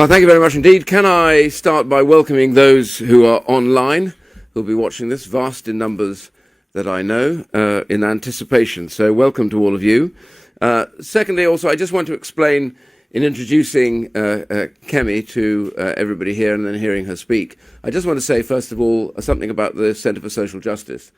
Well, thank you very much indeed. Can I start by welcoming those who are online, who'll be watching this, vast in numbers that I know, in anticipation. So welcome to all of you. Secondly, also, I just want to explain, in introducing Kemi to everybody here and then hearing her speak, I just want to say, first of all, something about the Centre for Social Justice.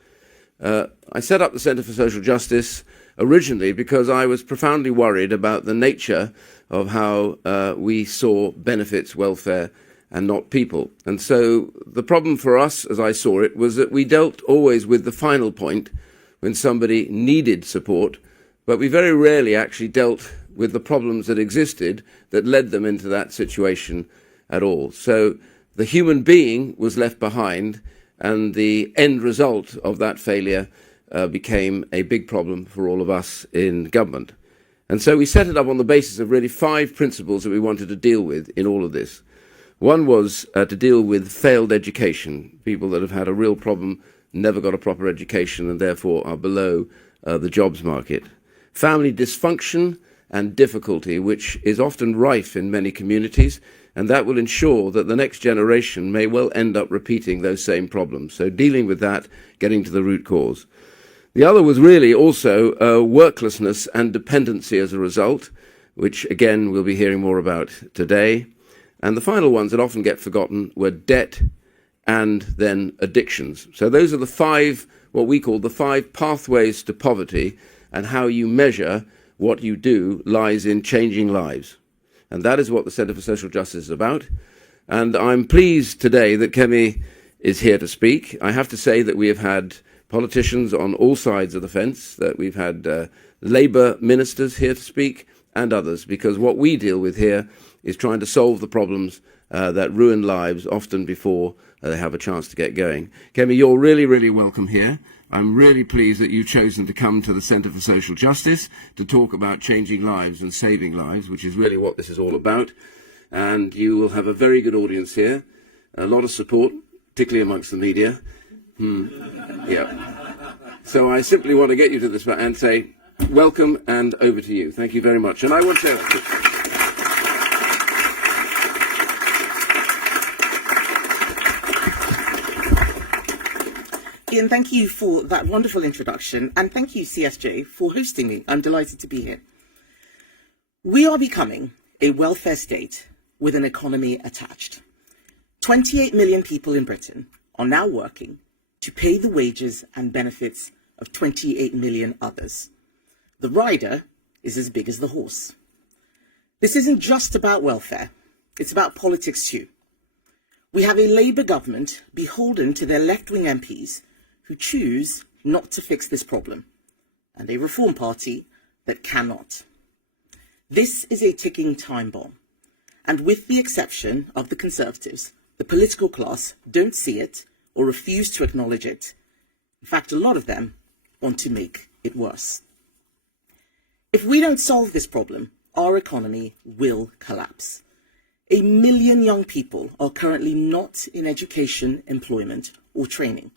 I set up the Centre for Social Justice originally because I was profoundly worried about the nature of how we saw benefits, welfare, and not people. And so the problem for us, as I saw it, was that we dealt always with the final point when somebody needed support, but we very rarely actually dealt with the problems that existed that led them into that situation at all. So the human being was left behind, and the end result of that failure became a big problem for all of us in government. And so we set it up on the basis of really 5 principles that we wanted to deal with in all of this. One was to deal with failed education, people that have had a real problem, never got a proper education, and therefore are below the jobs market. Family dysfunction and difficulty, which is often rife in many communities, and that will ensure that the next generation may well end up repeating those same problems. So dealing with that, getting to the root cause. The other was really also worklessness and dependency as a result, which again we'll be hearing more about today. And the final ones that often get forgotten were debt and then addictions. So those are the 5, what we call the 5 pathways to poverty, and how you measure what you do lies in changing lives. And that is what the Centre for Social Justice is about. And I'm pleased today that Kemi is here to speak. I have to say that we have had politicians on all sides of the fence, that we've had Labour ministers here to speak and others, because what we deal with here is trying to solve the problems that ruin lives often before they have a chance to get going. Kemi, you're really, really welcome here. I'm really pleased that you've chosen to come to the Centre for Social Justice to talk about changing lives and saving lives, which is really what this is all about. And you will have a very good audience here, a lot of support, particularly amongst the media. Yeah. So I simply want to get you to this and say, welcome, and over to you. Thank you very much. And I want to Ian, thank you for that wonderful introduction, and thank you, CSJ, for hosting me. I'm delighted to be here. We are becoming a welfare state with an economy attached. 28 million people in Britain are now working to pay the wages and benefits of 28 million others. The rider is as big as the horse. This isn't just about welfare, it's about politics too. We have a Labour government beholden to their left-wing MPs who choose not to fix this problem, and a Reform Party that cannot. This is a ticking time bomb, and with the exception of the Conservatives, the political class don't see it or refuse to acknowledge it. In fact, a lot of them want to make it worse. If we don't solve this problem, our economy will collapse. 1 million young people are currently not in education, employment, or training.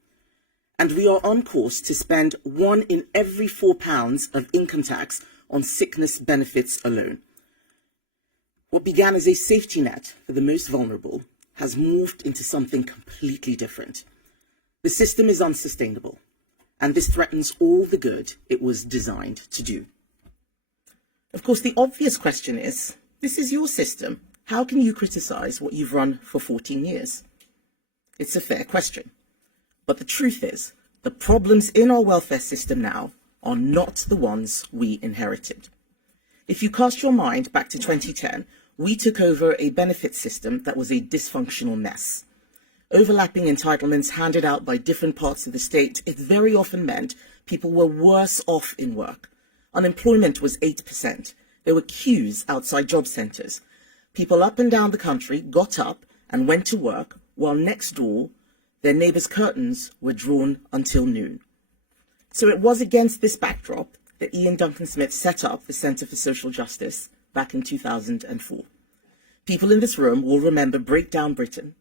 And we are on course to spend 1 in every £4 of income tax on sickness benefits alone. What began as a safety net for the most vulnerable has morphed into something completely different. The system is unsustainable, and this threatens all the good it was designed to do. Of course, the obvious question is, this is your system. How can you criticize what you've run for 14 years? It's a fair question. But the truth is, the problems in our welfare system now are not the ones we inherited. If you cast your mind back to 2010, we took over a benefit system that was a dysfunctional mess. Overlapping entitlements handed out by different parts of the state, it very often meant people were worse off in work. Unemployment was 8%. There were queues outside job centres. People up and down the country got up and went to work, while next door, their neighbours' curtains were drawn until noon. So it was against this backdrop that Ian Duncan Smith set up the Centre for Social Justice back in 2004. People in this room will remember Breakdown Britain,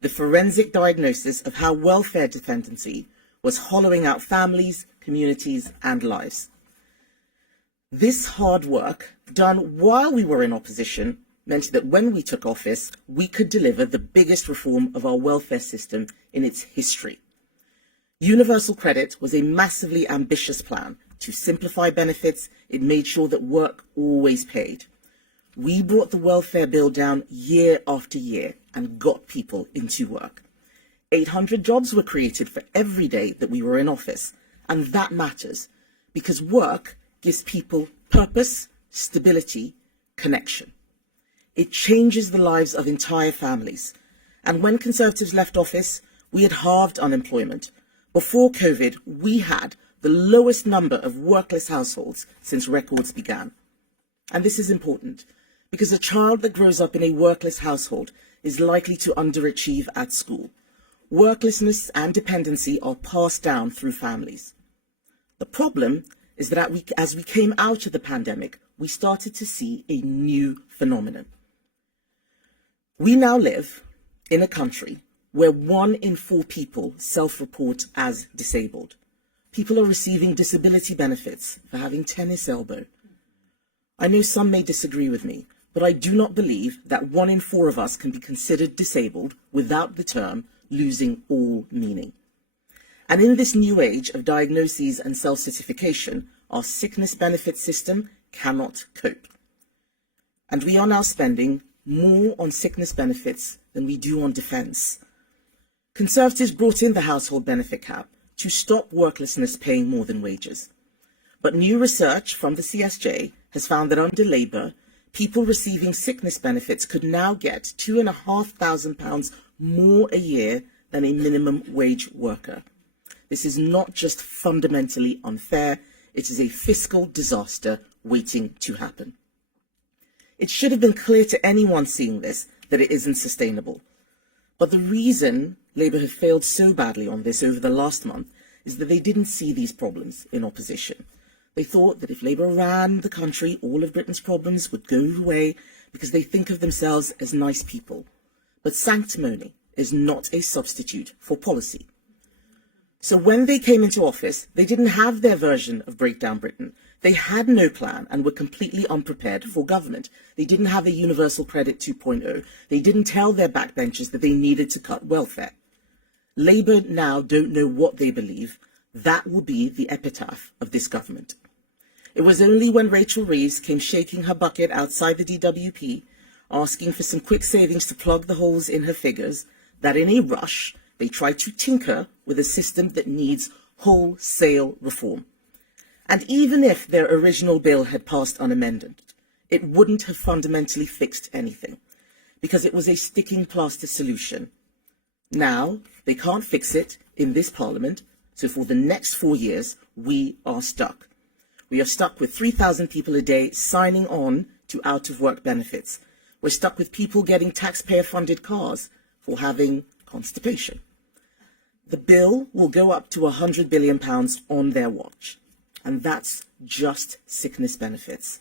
the forensic diagnosis of how welfare dependency was hollowing out families, communities, and lives. This hard work, done while we were in opposition, meant that when we took office, we could deliver the biggest reform of our welfare system in its history. Universal credit was a massively ambitious plan to simplify benefits. It made sure that work always paid. We brought the welfare bill down year after year and got people into work. 800 jobs were created for every day that we were in office, and that matters because work gives people purpose, stability, connection. It changes the lives of entire families. And when Conservatives left office, we had halved unemployment. Before COVID, we had the lowest number of workless households since records began. And this is important because a child that grows up in a workless household is likely to underachieve at school. Worklessness and dependency are passed down through families. The problem is that as we came out of the pandemic, we started to see a new phenomenon. We now live in a country where 1 in 4 people self-report as disabled. People are receiving disability benefits for having tennis elbow. I know some may disagree with me, but I do not believe that 1 in 4 of us can be considered disabled without the term losing all meaning. And in this new age of diagnoses and self-certification, our sickness benefit system cannot cope. And we are now spending more on sickness benefits than we do on defence. Conservatives brought in the household benefit cap to stop worklessness paying more than wages. But new research from the CSJ has found that under Labour, people receiving sickness benefits could now get £2,500 more a year than a minimum wage worker. This is not just fundamentally unfair, it is a fiscal disaster waiting to happen. It should have been clear to anyone seeing this that it isn't sustainable. But the reason Labour have failed so badly on this over the last month is that they didn't see these problems in opposition. They thought that if Labour ran the country, all of Britain's problems would go away because they think of themselves as nice people. But sanctimony is not a substitute for policy. So when they came into office, they didn't have their version of Breakdown Britain. They had no plan and were completely unprepared for government. They didn't have a Universal Credit 2.0. They didn't tell their backbenchers that they needed to cut welfare. Labour now don't know what they believe. That will be the epitaph of this government. It was only when Rachel Reeves came shaking her bucket outside the DWP, asking for some quick savings to plug the holes in her figures, that in a rush, they tried to tinker with a system that needs wholesale reform. And even if their original bill had passed unamended, it wouldn't have fundamentally fixed anything, because it was a sticking plaster solution. Now, they can't fix it in this Parliament, so for the next 4 years, we are stuck. We are stuck with 3,000 people a day signing on to out-of-work benefits. We're stuck with people getting taxpayer-funded cars for having constipation. The bill will go up to £100 billion on their watch, and that's just sickness benefits.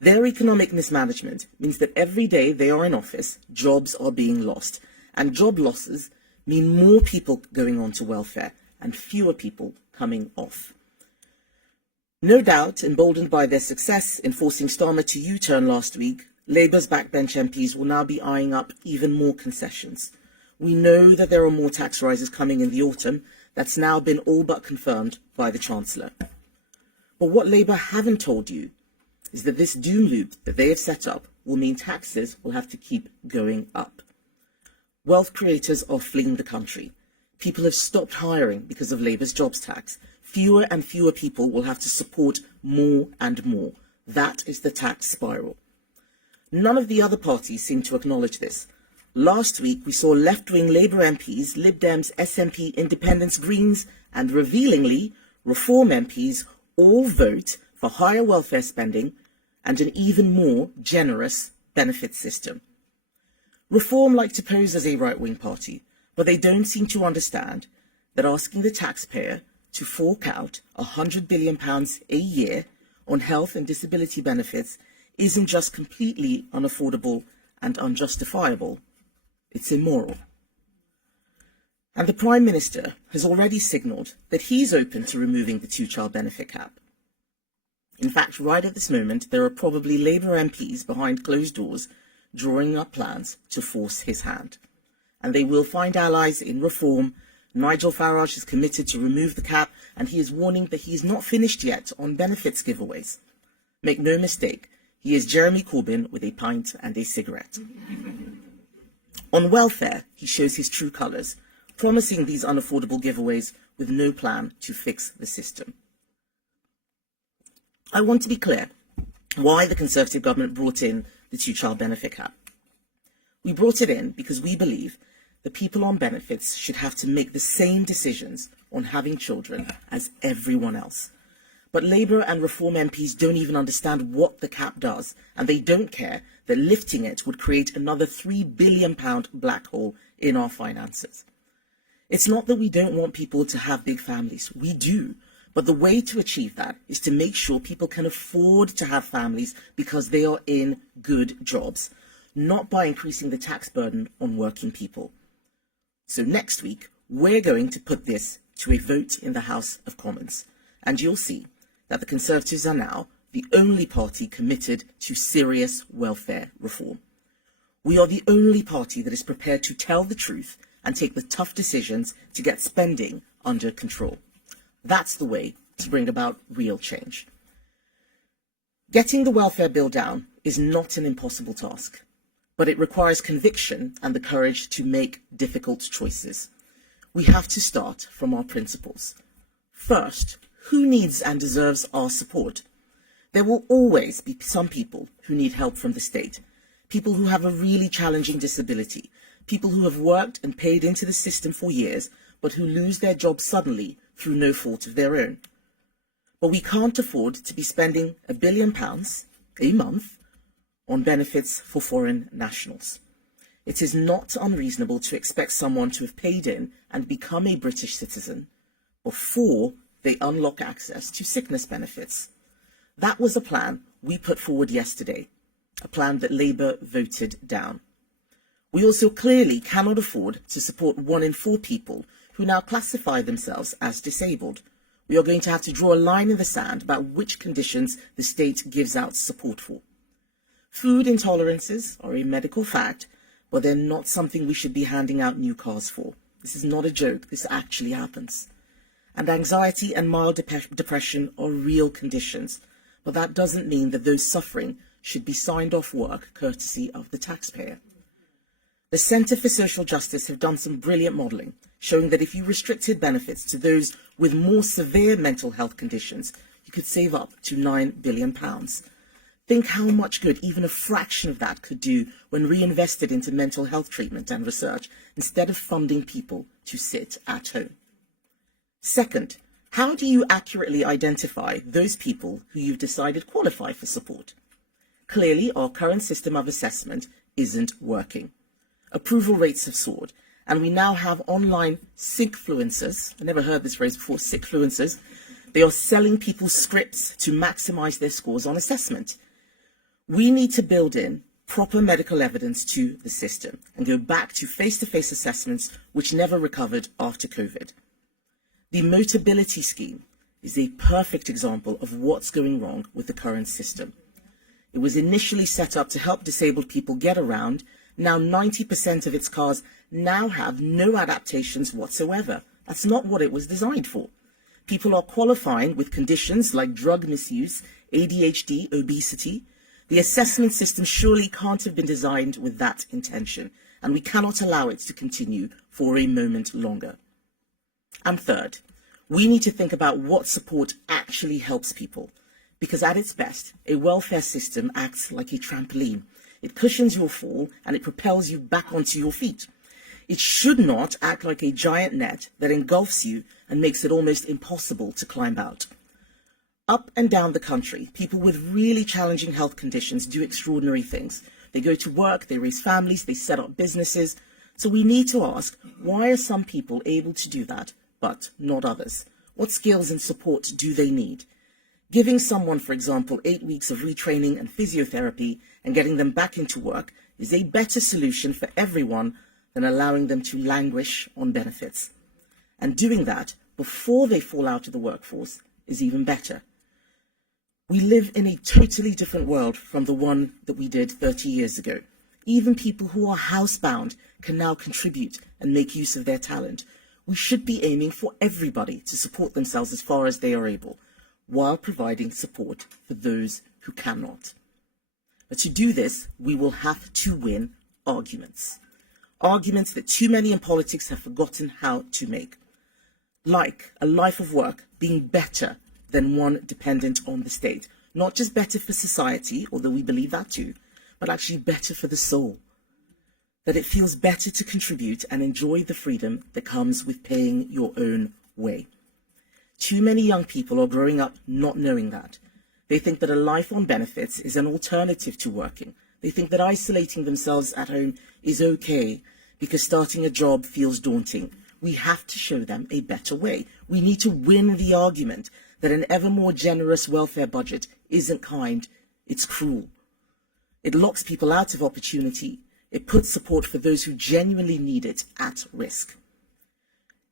Their economic mismanagement means that every day they are in office, jobs are being lost, and job losses mean more people going on to welfare and fewer people coming off. No doubt, emboldened by their success in forcing Starmer to U-turn last week, Labour's backbench MPs will now be eyeing up even more concessions. We know that there are more tax rises coming in the autumn. That's now been all but confirmed by the Chancellor. But what Labour haven't told you is that this doom loop that they have set up will mean taxes will have to keep going up. Wealth creators are fleeing the country. People have stopped hiring because of Labour's jobs tax. Fewer and fewer people will have to support more and more. That is the tax spiral. None of the other parties seem to acknowledge this. Last week, we saw left-wing Labour MPs, Lib Dems, SNP, Independents, Greens, and revealingly, Reform MPs all vote for higher welfare spending and an even more generous benefit system. Reform like to pose as a right-wing party, but they don't seem to understand that asking the taxpayer to fork out £100 billion a year on health and disability benefits isn't just completely unaffordable and unjustifiable, it's immoral. And the Prime Minister has already signalled that he's open to removing the two-child benefit cap. In fact, right at this moment, there are probably Labour MPs behind closed doors drawing up plans to force his hand. And they will find allies in reform. Nigel Farage is committed to remove the cap, and he is warning that he is not finished yet on benefits giveaways. Make no mistake, he is Jeremy Corbyn with a pint and a cigarette. On welfare, he shows his true colours, promising these unaffordable giveaways with no plan to fix the system. I want to be clear why the Conservative government brought in the two-child benefit cap. We brought it in because we believe that people on benefits should have to make the same decisions on having children as everyone else. But Labour and Reform MPs don't even understand what the cap does, and they don't care that lifting it would create another £3 billion black hole in our finances. It's not that we don't want people to have big families. We do. But the way to achieve that is to make sure people can afford to have families because they are in good jobs, not by increasing the tax burden on working people. So next week, we're going to put this to a vote in the House of Commons, and you'll see that the Conservatives are now the only party committed to serious welfare reform. We are the only party that is prepared to tell the truth and take the tough decisions to get spending under control. That's the way to bring about real change. Getting the welfare bill down is not an impossible task, but it requires conviction and the courage to make difficult choices. We have to start from our principles. First, who needs and deserves our support? There will always be some people who need help from the state, people who have a really challenging disability, people who have worked and paid into the system for years, but who lose their jobs suddenly through no fault of their own. But we can't afford to be spending £1 billion a month on benefits for foreign nationals. It is not unreasonable to expect someone to have paid in and become a British citizen before they unlock access to sickness benefits. That was a plan we put forward yesterday, a plan that Labour voted down. We also clearly cannot afford to support 1 in 4 people who now classify themselves as disabled. We are going to have to draw a line in the sand about which conditions the state gives out support for. Food intolerances are a medical fact, but they're not something we should be handing out new cars for. This is not a joke, this actually happens. And anxiety and mild depression are real conditions, but that doesn't mean that those suffering should be signed off work courtesy of the taxpayer. The Centre for Social Justice have done some brilliant modelling, showing that if you restricted benefits to those with more severe mental health conditions, you could save up to £9 billion. Think how much good even a fraction of that could do when reinvested into mental health treatment and research, instead of funding people to sit at home. Second, how do you accurately identify those people who you've decided qualify for support? Clearly, our current system of assessment isn't working. Approval rates have soared, and we now have online sickfluencers. I never heard this phrase before, sickfluencers. They are selling people scripts to maximize their scores on assessment. We need to build in proper medical evidence to the system and go back to face-to-face assessments which never recovered after COVID. The Motability scheme is a perfect example of what's going wrong with the current system. It was initially set up to help disabled people get around. Now 90% of its cars now have no adaptations whatsoever. That's not what it was designed for. People are qualifying with conditions like drug misuse, ADHD, obesity. The assessment system surely can't have been designed with that intention, and we cannot allow it to continue for a moment longer. And third, we need to think about what support actually helps people, because at its best, a welfare system acts like a trampoline. It cushions your fall and it propels you back onto your feet. It should not act like a giant net that engulfs you and makes it almost impossible to climb out. Up and down the country, people with really challenging health conditions do extraordinary things. They go to work, they raise families, they set up businesses. So we need to ask, why are some people able to do that, but not others? What skills and support do they need? Giving someone, for example, 8 weeks of retraining and physiotherapy and getting them back into work is a better solution for everyone than allowing them to languish on benefits. And doing that before they fall out of the workforce is even better. We live in a totally different world from the one that we did 30 years ago. Even people who are housebound can now contribute and make use of their talent. We should be aiming for everybody to support themselves as far as they are able, while providing support for those who cannot. But to do this, we will have to win arguments. Arguments that too many in politics have forgotten how to make. Like a life of work being better than one dependent on the state. Not just better for society, although we believe that too, but actually better for the soul. That it feels better to contribute and enjoy the freedom that comes with paying your own way. Too many young people are growing up not knowing that. They think that a life on benefits is an alternative to working. They think that isolating themselves at home is okay because starting a job feels daunting. We have to show them a better way. We need to win the argument that an ever more generous welfare budget isn't kind, it's cruel. It locks people out of opportunity. It puts support for those who genuinely need it at risk.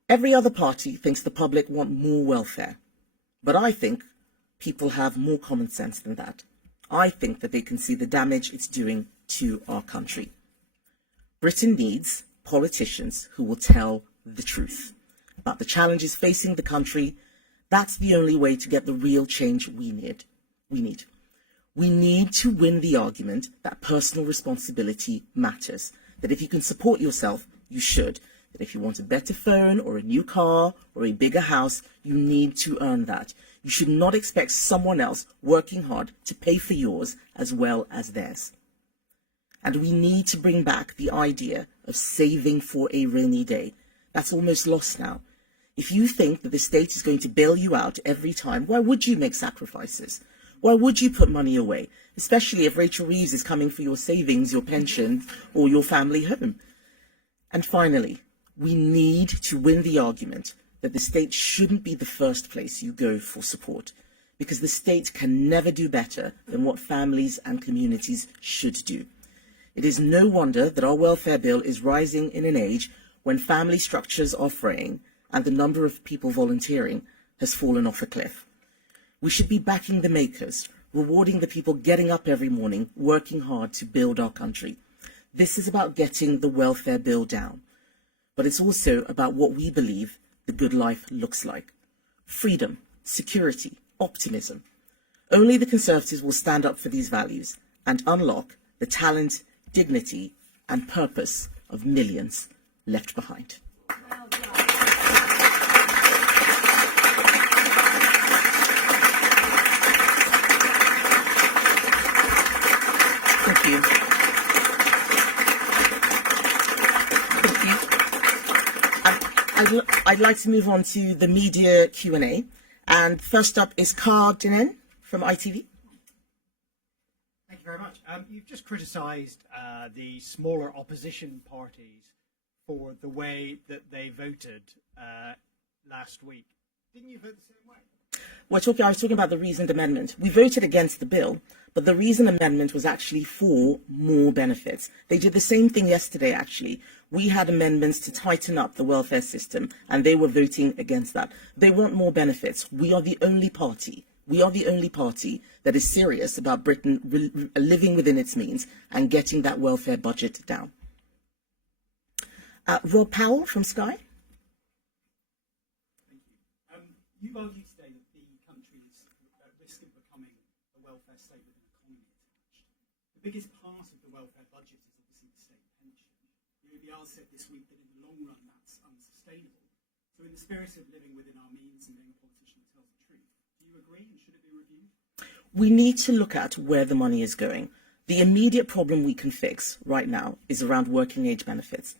Every other party thinks the public want more welfare, but I think people have more common sense than that. I think that they can see the damage it's doing to our country. Britain needs politicians who will tell the truth about the challenges facing the country. That's the only way to get the real change we need. We need to win the argument that personal responsibility matters, that if you can support yourself, you should, that if you want a better phone or a new car or a bigger house, you need to earn that. You should not expect someone else working hard to pay for yours as well as theirs. And we need to bring back the idea of saving for a rainy day. That's almost lost now. If you think that the state is going to bail you out every time, why would you make sacrifices? Why would you put money away? Especially if Rachel Reeves is coming for your savings, your pension, or your family home. And finally, we need to win the argument that the state shouldn't be the first place you go for support, because the state can never do better than what families and communities should do. It is no wonder that our welfare bill is rising in an age when family structures are fraying and the number of people volunteering has fallen off a cliff. We should be backing the makers, rewarding the people getting up every morning, working hard to build our country. This is about getting the welfare bill down, but it's also about what we believe the good life looks like. Freedom, security, optimism. Only the Conservatives will stand up for these values and unlock the talent, dignity, and purpose of millions left behind. Thank you. I'd like to move on to the media Q&A. And first up is Kar Dinen from ITV. Thank you very much. You've just criticised the smaller opposition parties for the way that they voted last week. Didn't you vote the same way? I was talking about the reasoned amendment. We voted against the bill, but the reasoned amendment was actually for more benefits. They did the same thing yesterday, actually. We had amendments to tighten up the welfare system, and they were voting against that. They want more benefits. We are the only party. That is serious about Britain living within its means and getting that welfare budget down. Rob Powell from Sky. Thank you. You've argued today that the country is at risk of becoming a welfare state with an economy attached. The biggest part of the welfare budget is obviously the state pension. The OBR said this week that in the long run that's unsustainable. So in the spirit of living within our means and being a politician that tells the truth, do you agree, and should it be reviewed? We need to look at where the money is going. The immediate problem we can fix right now is around working age benefits.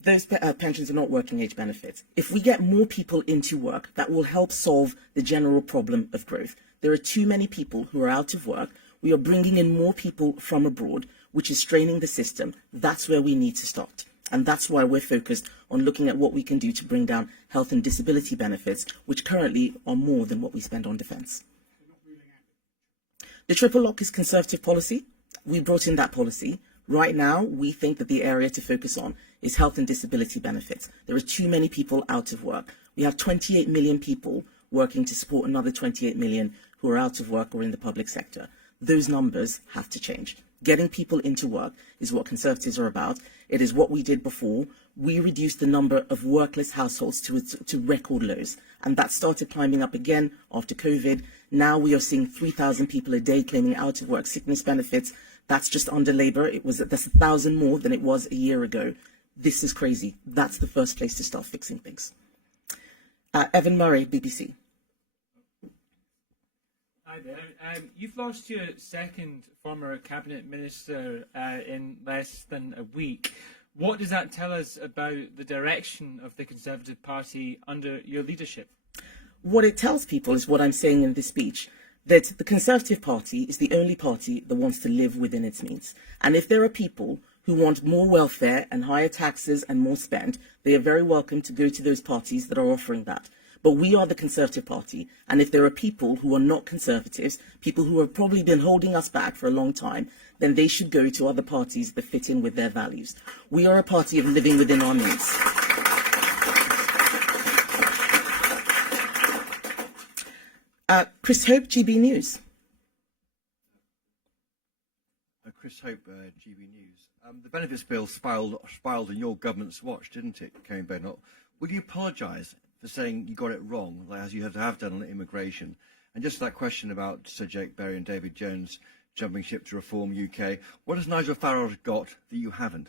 Those pensions are not working age benefits. If we get more people into work, that will help solve the general problem of growth. There are too many people who are out of work. We are bringing in more people from abroad, which is straining the system. That's where we need to start. And that's why we're focused on looking at what we can do to bring down health and disability benefits, which currently are more than what we spend on defence. The triple lock is Conservative policy. We brought in that policy. Right now, we think that the area to focus on is health and disability benefits. There are too many people out of work. We have 28 million people working to support another 28 million who are out of work or in the public sector. Those numbers have to change. Getting people into work is what Conservatives are about. It is what we did before. We reduced the number of workless households to record lows, and that started climbing up again after COVID. Now we are seeing 3,000 people a day claiming out of work sickness benefits. That's just under Labour. That's 1,000 more than it was a year ago. This is crazy. That's the first place to start fixing things. Evan Murray, BBC. Hi there. You've lost your second former cabinet minister in less than a week. What does that tell us about the direction of the Conservative Party under your leadership? What it tells people is what I'm saying in this speech, that the Conservative Party is the only party that wants to live within its means. And if there are people who want more welfare and higher taxes and more spend, they are very welcome to go to those parties that are offering that. But we are the Conservative Party, and if there are people who are not Conservatives, people who have probably been holding us back for a long time, then they should go to other parties that fit in with their values. We are a party of living within our means. Chris Hope, GB News. Chris Hope, GB News. The benefits bill spiraled on your government's watch, didn't it, Kemi Badenoch? Will you apologise for saying you got it wrong, as you have done on immigration? And just that question about Sir Jake Berry and David Jones jumping ship to Reform UK, what has Nigel Farage got that you haven't?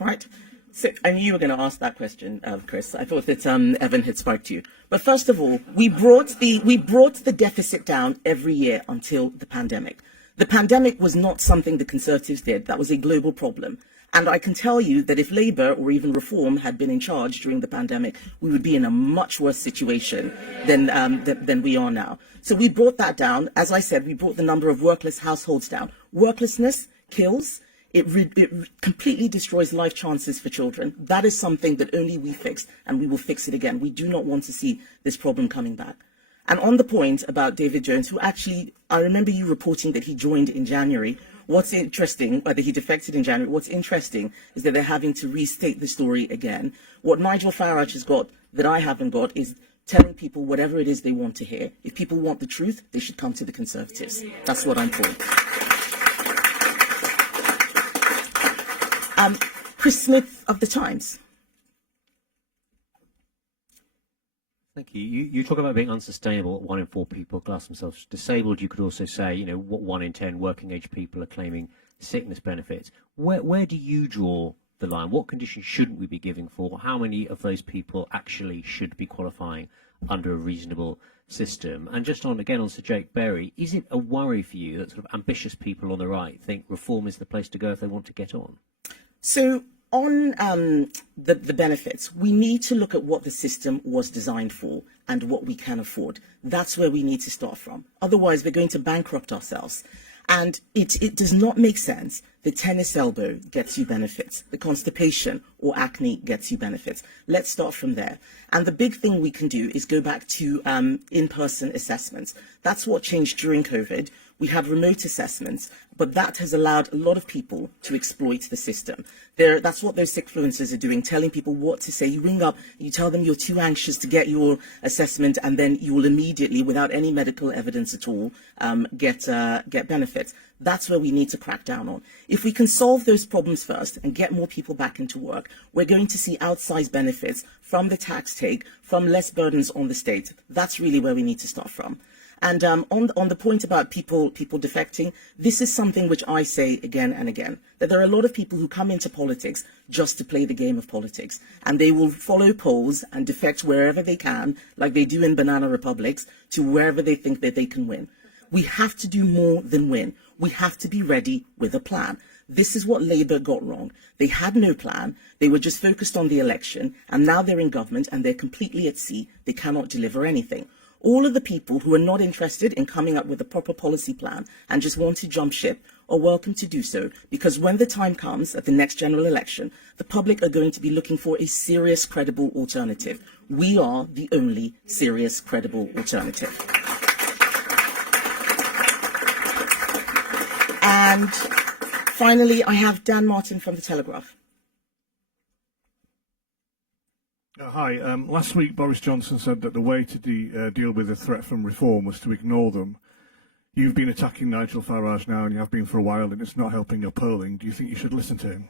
Right. So I knew you were going to ask that question, Chris. I thought that Evan had sparked you. But first of all, we brought the deficit down every year until the pandemic. The pandemic was not something the Conservatives did. That was a global problem. And I can tell you that if Labour or even Reform had been in charge during the pandemic, we would be in a much worse situation than we are now. So we brought that down. As I said, we brought the number of workless households down. Worklessness kills. It completely destroys life chances for children. That is something that only we fixed, and we will fix it again. We do not want to see this problem coming back. And on the point about David Jones, who actually, I remember you reporting that he joined in January. What's interesting, whether he defected in January, what's interesting is that they're having to restate the story again. What Nigel Farage has got that I haven't got is telling people whatever it is they want to hear. If people want the truth, they should come to the Conservatives. That's what I'm for. Chris Smith of The Times. Thank you. You talk about being unsustainable. 1 in 4 people class themselves disabled. You could also say, what 1 in 10 working age people are claiming sickness benefits. Where do you draw the line? What conditions shouldn't we be giving for? How many of those people actually should be qualifying under a reasonable system? And just on Sir Jake Berry, is it a worry for you that sort of ambitious people on the right think reform is the place to go if they want to get on? So on the benefits, we need to look at what the system was designed for and what we can afford. That's where we need to start from. Otherwise, we're going to bankrupt ourselves. And it does not make sense that tennis elbow gets you benefits, the constipation or acne gets you benefits. Let's start from there. And the big thing we can do is go back to in-person assessments. That's what changed during COVID. We had remote assessments, but that has allowed a lot of people to exploit the system. That's what those sickfluencers are doing, telling people what to say. You ring up, you tell them you're too anxious to get your assessment, and then you will immediately, without any medical evidence at all, get benefits. That's where we need to crack down on. If we can solve those problems first and get more people back into work, we're going to see outsized benefits from the tax take, from less burdens on the state. That's really where we need to start from. And on the point about people defecting, this is something which I say again and again, that there are a lot of people who come into politics just to play the game of politics, and they will follow polls and defect wherever they can, like they do in banana republics, to wherever they think that they can win. We have to do more than win. We have to be ready with a plan. This is what Labour got wrong. They had no plan. They were just focused on the election, and now they're in government and they're completely at sea. They cannot deliver anything. All of the people who are not interested in coming up with a proper policy plan and just want to jump ship are welcome to do so, because when the time comes at the next general election, the public are going to be looking for a serious, credible alternative. We are the only serious, credible alternative. And finally, I have Dan Martin from The Telegraph. Hi. Last week, Boris Johnson said that the way to deal with the threat from reform was to ignore them. you've been attacking Nigel Farage now, and you have been for a while, and it's not helping your polling. Do you think you should listen to him?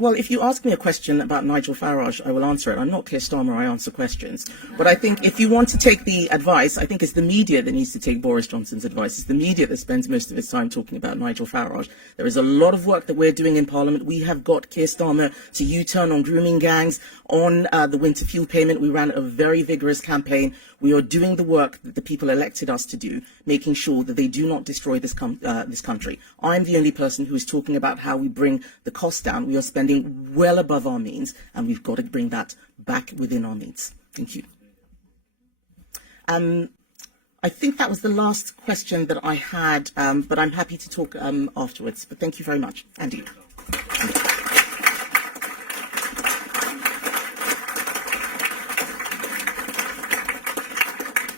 Well, if you ask me a question about Nigel Farage, I will answer it. I'm not Keir Starmer, I answer questions. But I think if you want to take the advice, I think it's the media that needs to take Boris Johnson's advice. It's the media that spends most of its time talking about Nigel Farage. There is a lot of work that we're doing in Parliament. We have got Keir Starmer to U-turn on grooming gangs, on the winter fuel payment. We ran a very vigorous campaign. We are doing the work that the people elected us to do, making sure that they do not destroy this country. I'm the only person who is talking about how we bring the cost down. We are spending well above our means, and we've got to bring that back within our means. Thank you. I think that was the last question that I had, but I'm happy to talk afterwards. But thank you very much. Andy.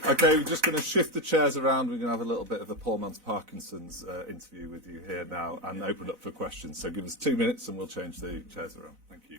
Okay, we're just going to shift the chairs around. We're going to have a little bit of a poor man's Parkinson's interview with you here now and open up for questions. So give us 2 minutes and we'll change the chairs around. Thank you.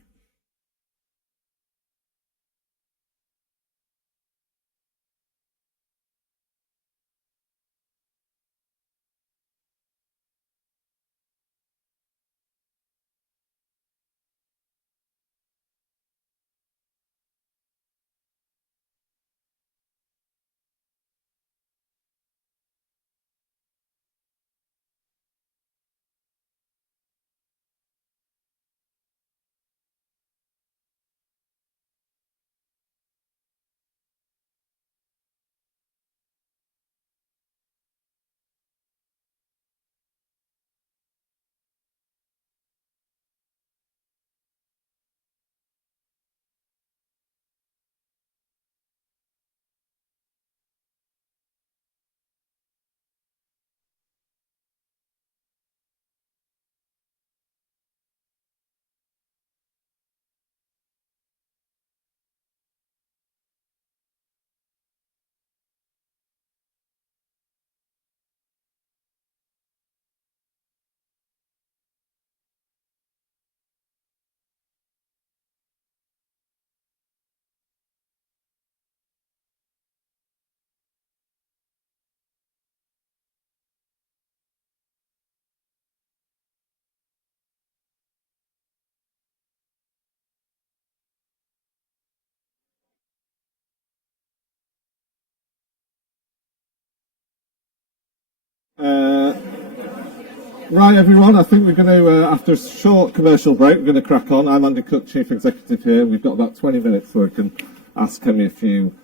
Right, everyone, I think we're going to, after a short commercial break, we're going to crack on. I'm Andy Cook, Chief Executive here. We've got about 20 minutes so we can ask Kemi a few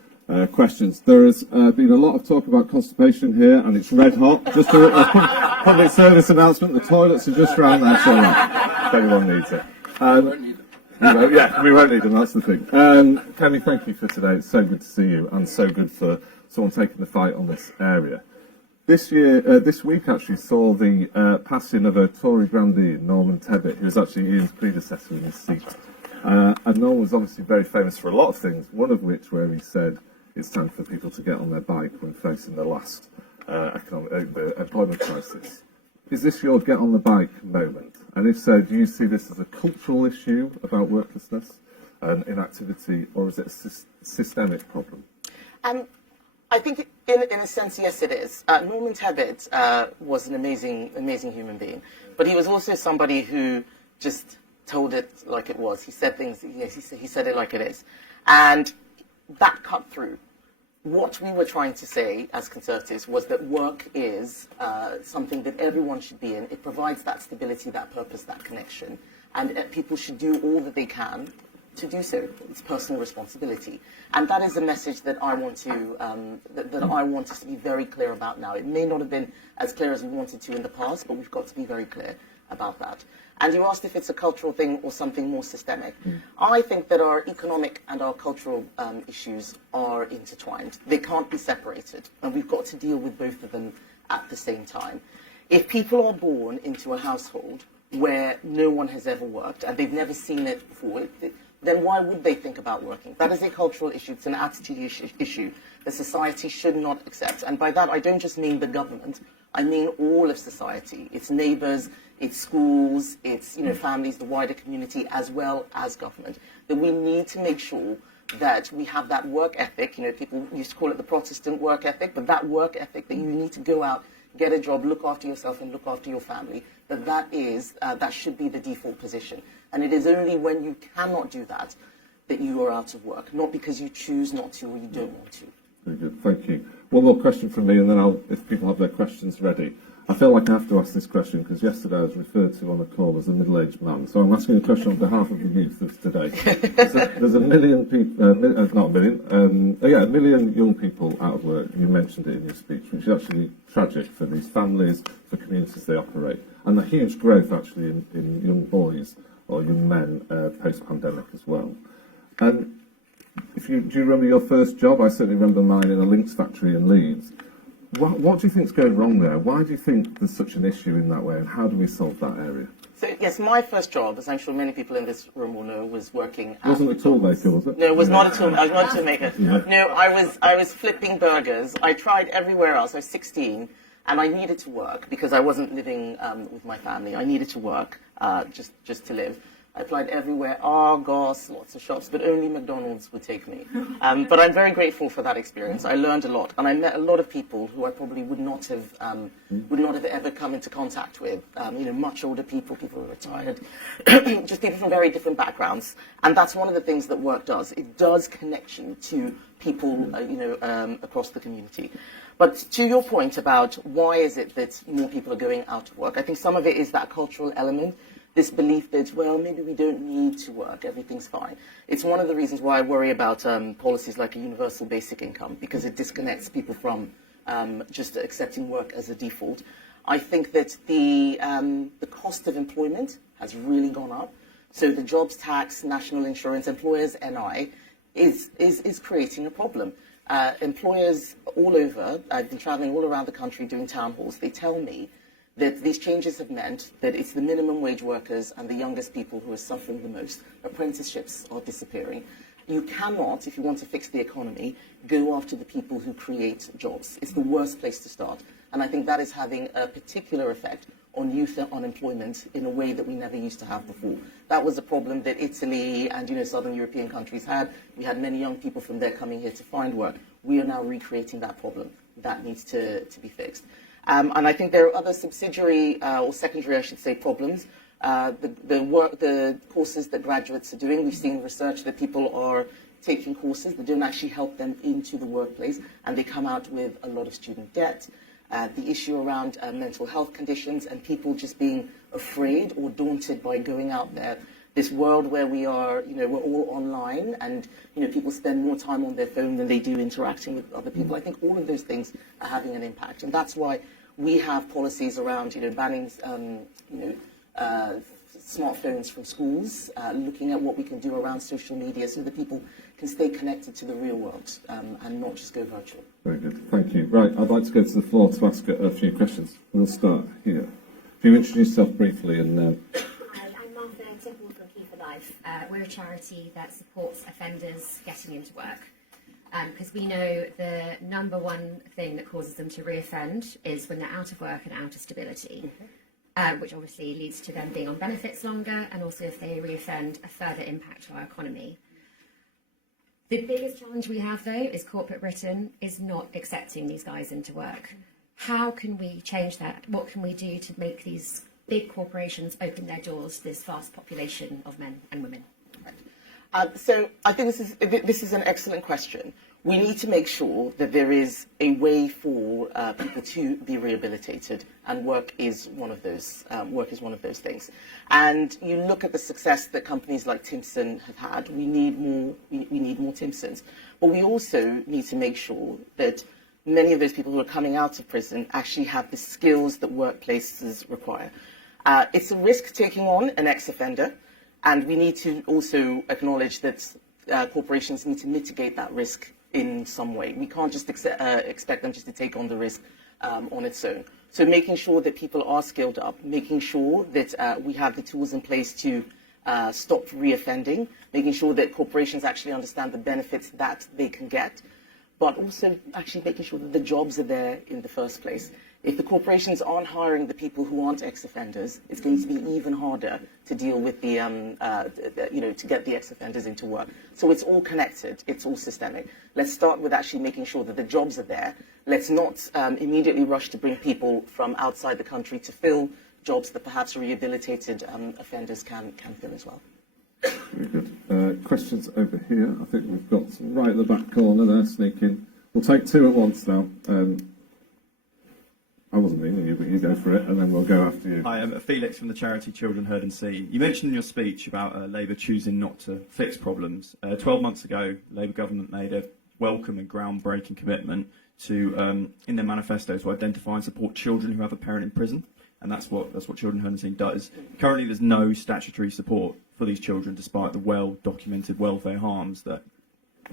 questions. There has been a lot of talk about constipation here, and it's red hot. Just a public service announcement, the toilets are just round that corner, if anyone needs it. We won't need them, that's the thing. Kemi, thank you for today. It's so good to see you, and so good for someone taking the fight on this area. This week actually saw the passing of a Tory grandee, Norman Tebbit, who was actually Ian's predecessor in his seat. And Norman was obviously very famous for a lot of things, one of which where he said it's time for people to get on their bike when facing the last the employment crisis. Is this your get on the bike moment? And if so, do you see this as a cultural issue about worklessness and inactivity, or is it a systemic problem? I think, in a sense, yes, it is. Norman Tebbit was an amazing human being, but he was also somebody who just told it like it was. He said things. Yes, he said it like it is, and that cut through. What we were trying to say as Conservatives was that work is something that everyone should be in. It provides that stability, that purpose, that connection, and people should do all that they can to do so. It's personal responsibility, and that is a message that I want to that I want us to be very clear about now. It may not have been as clear as we wanted to in the past, but we've got to be very clear about that. And you asked if it's a cultural thing or something more systemic. I think that our economic and our cultural issues are intertwined. They can't be separated, and we've got to deal with both of them at the same time. If people are born into a household where no one has ever worked and they've never seen it before, then why would they think about working? That is a cultural issue. It's an attitude issue that society should not accept. And by that, I don't just mean the government. I mean all of society. Its neighbours, its schools, its families, the wider community, as well as government. That we need to make sure that we have that work ethic. People used to call it the Protestant work ethic, but that work ethic that you need to go out get a job, look after yourself and look after your family, that should be the default position. And it is only when you cannot do that that you are out of work, not because you choose not to or you don't want to. Very good, thank you. One more question from me, and then if people have their questions ready. I feel like I have to ask this question because yesterday I was referred to on a call as a middle-aged man. So I'm asking a question on behalf of the youth of today. There's a million people, not a million, a million young people out of work. You mentioned it in your speech, which is actually tragic for these families, for communities they operate, and the huge growth actually in young boys or young men post-pandemic as well. Do you remember your first job? I certainly remember mine in a Lynx factory in Leeds. What do you think is going wrong there? Why do you think there's such an issue in that way, and how do we solve that area? So, yes, my first job, as I'm sure many people in this room will know, was working at... Wasn't a toolmaker, was it? No, it was not a toolmaker. I was not a toolmaker. No, I was flipping burgers. I tried everywhere else. I was 16, and I needed to work because I wasn't living with my family. I needed to work just to live. I applied everywhere, Argos, lots of shops, but only McDonald's would take me. But I'm very grateful for that experience. I learned a lot, and I met a lot of people who I probably would not have ever come into contact with. Much older people who are retired, just people from very different backgrounds. And that's one of the things that work does. It does connect you to people, across the community. But to your point about why is it that more people are going out of work, I think some of it is that cultural element. This belief that, well, maybe we don't need to work, everything's fine. It's one of the reasons why I worry about policies like a universal basic income, because it disconnects people from just accepting work as a default. I think that the cost of employment has really gone up. So the jobs tax, national insurance, employers' NI is creating a problem. Employers all over, I've been traveling all around the country doing town halls, they tell me that these changes have meant that it's the minimum wage workers and the youngest people who are suffering the most. Apprenticeships are disappearing. You cannot, if you want to fix the economy, go after the people who create jobs. It's the worst place to start. And I think that is having a particular effect on youth unemployment in a way that we never used to have before. That was a problem that Italy and southern European countries had. We had many young people from there coming here to find work. We are now recreating that problem. That needs to be fixed. And I think there are other subsidiary or secondary, I should say, problems. The courses that graduates are doing, we've seen research that people are taking courses that don't actually help them into the workplace, and they come out with a lot of student debt. The issue around mental health conditions and people just being afraid or daunted by going out there. This world where we are, we're all online and, people spend more time on their phone than they do interacting with other people. I think all of those things are having an impact. And that's why we have policies around, banning, smartphones from schools, looking at what we can do around social media so that people can stay connected to the real world and not just go virtual. Very good, thank you. Right, I'd like to go to the floor to ask a few questions. We'll start here. If you introduce yourself briefly and... I'm Martha Tipple from Key for Life. We're a charity that supports offenders getting into work. Because we know the number one thing that causes them to reoffend is when they're out of work and out of stability, which obviously leads to them being on benefits longer, and also if they reoffend, a further impact to our economy. The biggest challenge we have, though, is corporate Britain is not accepting these guys into work. How can we change that? What can we do to make these big corporations open their doors to this vast population of men and women? So I think this is an excellent question. We need to make sure that there is a way for people to be rehabilitated, and work is one of those. Work is one of those things. And you look at the success that companies like Timson have had. We need more. We need more Timsons, but we also need to make sure that many of those people who are coming out of prison actually have the skills that workplaces require. It's a risk taking on an ex-offender. And we need to also acknowledge that corporations need to mitigate that risk in some way. We can't just expect them just to take on the risk on its own. So making sure that people are skilled up, making sure that we have the tools in place to stop reoffending, making sure that corporations actually understand the benefits that they can get, but also actually making sure that the jobs are there in the first place. If the corporations aren't hiring the people who aren't ex-offenders, it's going to be even harder to deal with the, to get the ex-offenders into work. So it's all connected. It's all systemic. Let's start with actually making sure that the jobs are there. Let's not immediately rush to bring people from outside the country to fill jobs that perhaps rehabilitated offenders can fill as well. Very good. Questions over here. I think we've got some right at the back corner there, sneaking. We'll take two at once now. I wasn't meaning you, but you go for it, and then we'll go after you. Hi, I'm Felix from the charity Children Heard and Seen. You mentioned in your speech about Labour choosing not to fix problems. 12 months ago, the Labour government made a welcome and groundbreaking commitment to, in their manifesto, to identify and support children who have a parent in prison, and that's what Children Heard and Seen does. Currently, there's no statutory support for these children, despite the well-documented welfare harms that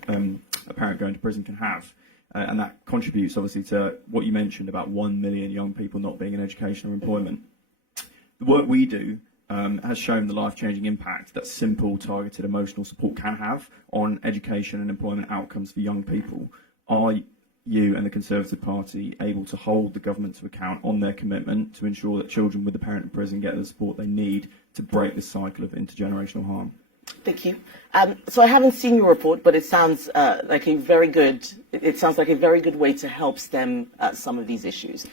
a parent going to prison can have. And that contributes, obviously, to what you mentioned about 1 million young people not being in education or employment. The work we do has shown the life-changing impact that simple, targeted emotional support can have on education and employment outcomes for young people. Are you and the Conservative Party able to hold the government to account on their commitment to ensure that children with a parent in prison get the support they need to break this cycle of intergenerational harm? Thank you. So I haven't seen your report, but it sounds like a very good. It sounds like a very good way to help stem some of these issues.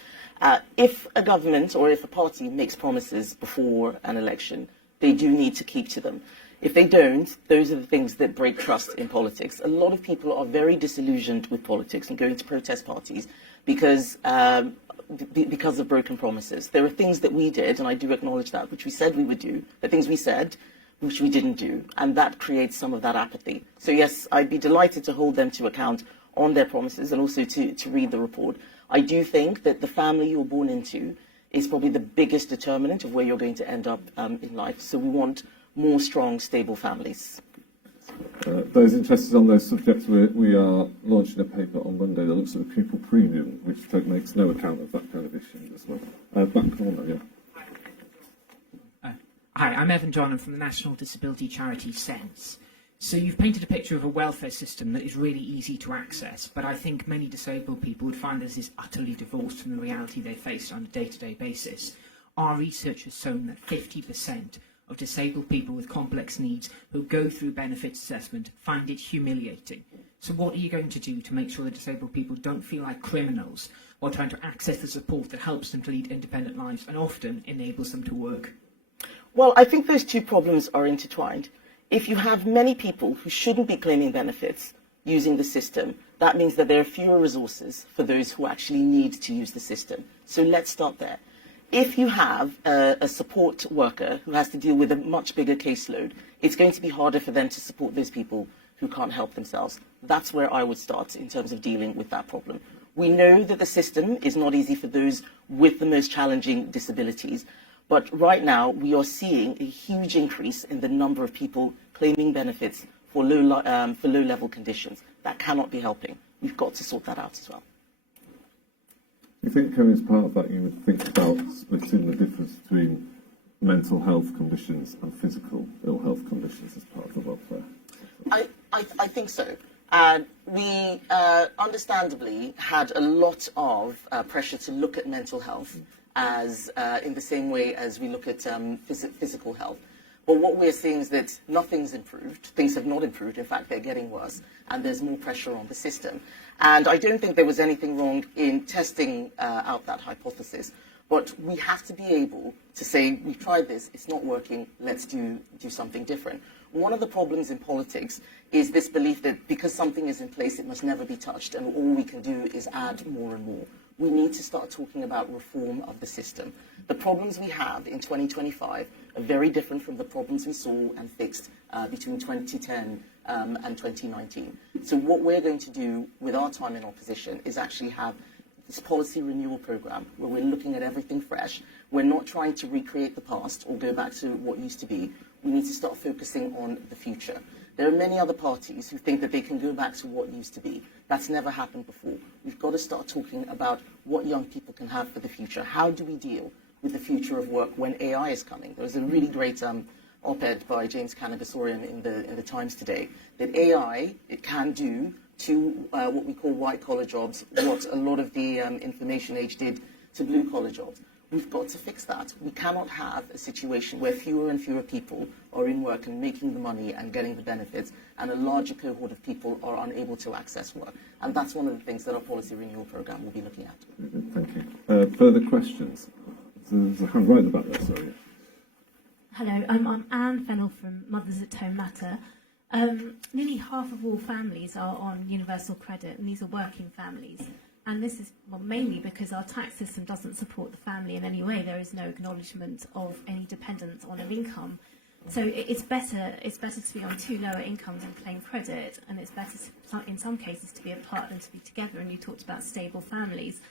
If a government or if a party makes promises before an election, they do need to keep to them. If they don't, those are the things that break trust in politics. A lot of people are very disillusioned with politics and going to protest parties because of broken promises. There are things that we did, and I do acknowledge that, which we said we would do. The things we said, which we didn't do, and that creates some of that apathy. So yes, I'd be delighted to hold them to account on their promises and also to read the report. I do think that the family you're born into is probably the biggest determinant of where you're going to end up in life. So we want more strong, stable families. Those interested on those subjects, we are launching a paper on Monday that looks at the pupil premium, which makes no account of that kind of issue as well. Back corner, yeah. Hi, I'm Evan John. I'm from the national disability charity Sense. So you've painted a picture of a welfare system that is really easy to access, but I think many disabled people would find this is utterly divorced from the reality they face on a day-to-day basis. Our research has shown that 50% of disabled people with complex needs who go through benefits assessment find it humiliating. So what are you going to do to make sure that disabled people don't feel like criminals while trying to access the support that helps them to lead independent lives and often enables them to work? Well, I think those two problems are intertwined. If you have many people who shouldn't be claiming benefits using the system, that means that there are fewer resources for those who actually need to use the system. So let's start there. If you have a support worker who has to deal with a much bigger caseload, it's going to be harder for them to support those people who can't help themselves. That's where I would start in terms of dealing with that problem. We know that the system is not easy for those with the most challenging disabilities. But right now, we are seeing a huge increase in the number of people claiming benefits for low-level conditions. That cannot be helping. We've got to sort that out as well. You think, Kemi, as part of that, you would think about splitting the difference between mental health conditions and physical ill health conditions as part of the welfare? I think so. We understandably had a lot of pressure to look at mental health as in the same way as we look at physical health. But what we're seeing is that nothing's improved. Things have not improved. In fact, they're getting worse, and there's more pressure on the system. And I don't think there was anything wrong in testing out that hypothesis. But we have to be able to say, we've tried this, it's not working, let's do something different. One of the problems in politics is this belief that because something is in place, it must never be touched, and all we can do is add more and more. We need to start talking about reform of the system. The problems we have in 2025 are very different from the problems we saw and fixed between 2010 and 2019. So what we're going to do with our time in opposition is actually have this policy renewal program where we're looking at everything fresh. We're not trying to recreate the past or go back to what used to be. We need to start focusing on the future. There are many other parties who think that they can go back to what used to be. That's never happened before. We've got to start talking about what young people can have for the future. How do we deal with the future of work when AI is coming? There was a really great op-ed by James Cannabisorian in the Times today that AI, it can do to what we call white-collar jobs, what a lot of the information age did to blue-collar jobs. We've got to fix that. We cannot have a situation where fewer and fewer people are in work and making the money and getting the benefits, and a larger cohort of people are unable to access work. And that's one of the things that our policy renewal programme will be looking at. Thank you. Further questions? There's a hand right at the back there, sorry. Hello, I'm Anne Fennell from Mothers at Home Matter. Nearly half of all families are on universal credit, and these are working families. And this is mainly because our tax system doesn't support the family in any way. There is no acknowledgement of any dependence on an income. So it's better to be on two lower incomes and claim credit, and it's better in some cases to be apart than to be together. And you talked about stable families.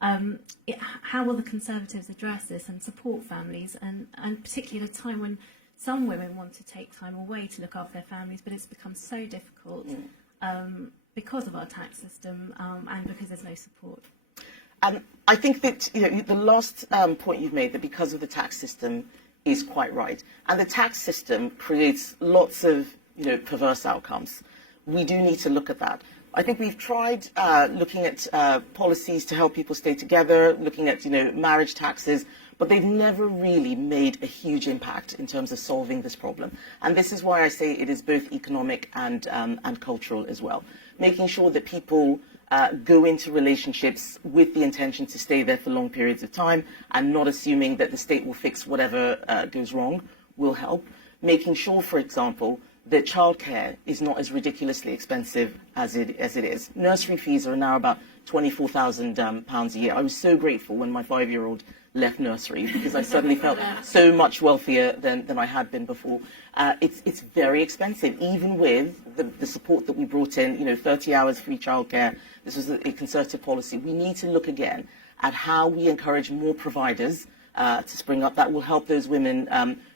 How will the Conservatives address this and support families, and particularly at a time when some women want to take time away to look after their families, but it's become so difficult because of our tax system and because there's no support? I think that the last point you've made, that because of the tax system, is quite right. And the tax system creates lots of perverse outcomes. We do need to look at that. I think we've tried looking at policies to help people stay together, looking at marriage taxes, but they've never really made a huge impact in terms of solving this problem. And this is why I say it is both economic and cultural as well. Making sure that people go into relationships with the intention to stay there for long periods of time and not assuming that the state will fix whatever goes wrong will help. Making sure, for example, that childcare is not as ridiculously expensive as it is. Nursery fees are now about £24,000 a year. I was so grateful when my 5-year-old left nursery because I suddenly felt so much wealthier than I had been before. It's very expensive, even with the support that we brought in, 30 hours free childcare. This was a Conservative policy. We need to look again at how we encourage more providers to spring up. That will help those women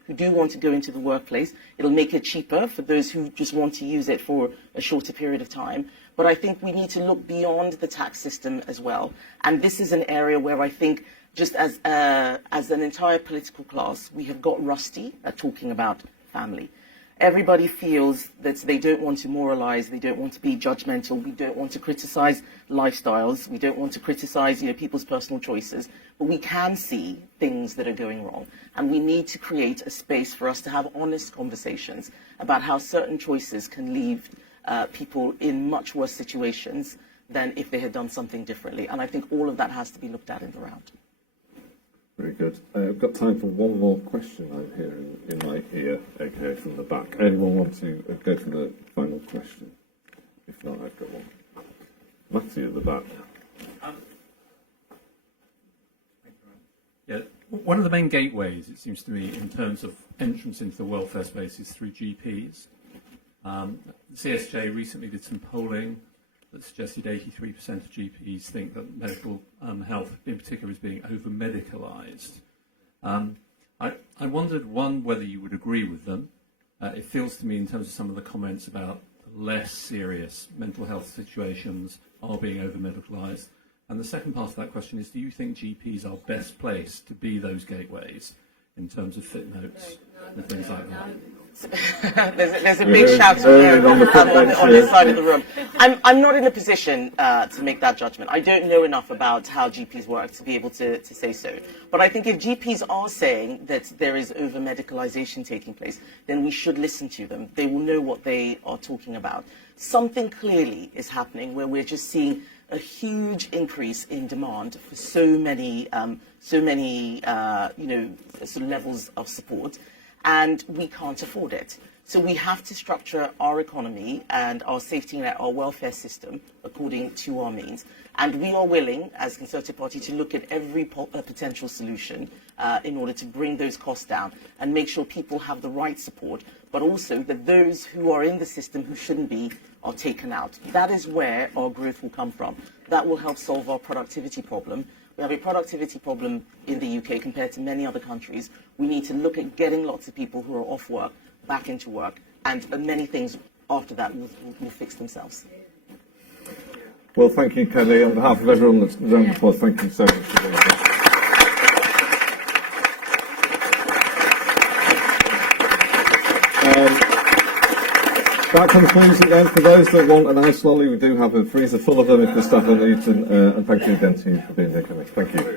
who do want to go into the workplace. It'll make it cheaper for those who just want to use it for a shorter period of time. But I think we need to look beyond the tax system as well. And this is an area where I think, just as an entire political class, we have got rusty at talking about family. Everybody feels that they don't want to moralize, they don't want to be judgmental, we don't want to criticize lifestyles, we don't want to criticize people's personal choices, but we can see things that are going wrong. And we need to create a space for us to have honest conversations about how certain choices can leave people in much worse situations than if they had done something differently. And I think all of that has to be looked at in the round. Very good. I've got time for one more question I'm hearing in my ear, aka from the back. Anyone want to go for the final question? If not, I've got one. Matthew at the back. Yeah, one of the main gateways, it seems to me, in terms of entrance into the welfare space is through GPs. The CSJ recently did some polling that suggested 83% of GPs think that medical health in particular is being over-medicalised. I wondered, one, whether you would agree with them. It feels to me, in terms of some of the comments about less serious mental health situations are being over-medicalised. And the second part of that question is, do you think GPs are best placed to be those gateways in terms of fit notes and things like that? There's a big shout on this side of the room. I'm not in a position to make that judgment. I don't know enough about how GPs work to be able to say so. But I think if GPs are saying that there is over-medicalisation taking place, then we should listen to them. They will know what they are talking about. Something clearly is happening where we're just seeing a huge increase in demand for so many sort of levels of support, and we can't afford it. So we have to structure our economy and our safety net, our welfare system, according to our means. And we are willing, as Conservative Party, to look at every potential solution in order to bring those costs down and make sure people have the right support, but also that those who are in the system who shouldn't be are taken out. That is where our growth will come from. That will help solve our productivity problem. We have a productivity problem in the UK compared to many other countries. We need to look at getting lots of people who are off work back into work, and many things after that will fix themselves. Well, thank you, Kelly. On behalf of everyone that's round the applause, thank you so much for being here. That concludes it then. For those that want an ice lolly, we do have a freezer full of them if the staff are needing. And thank you again to you for being here, Kemi. Thank you.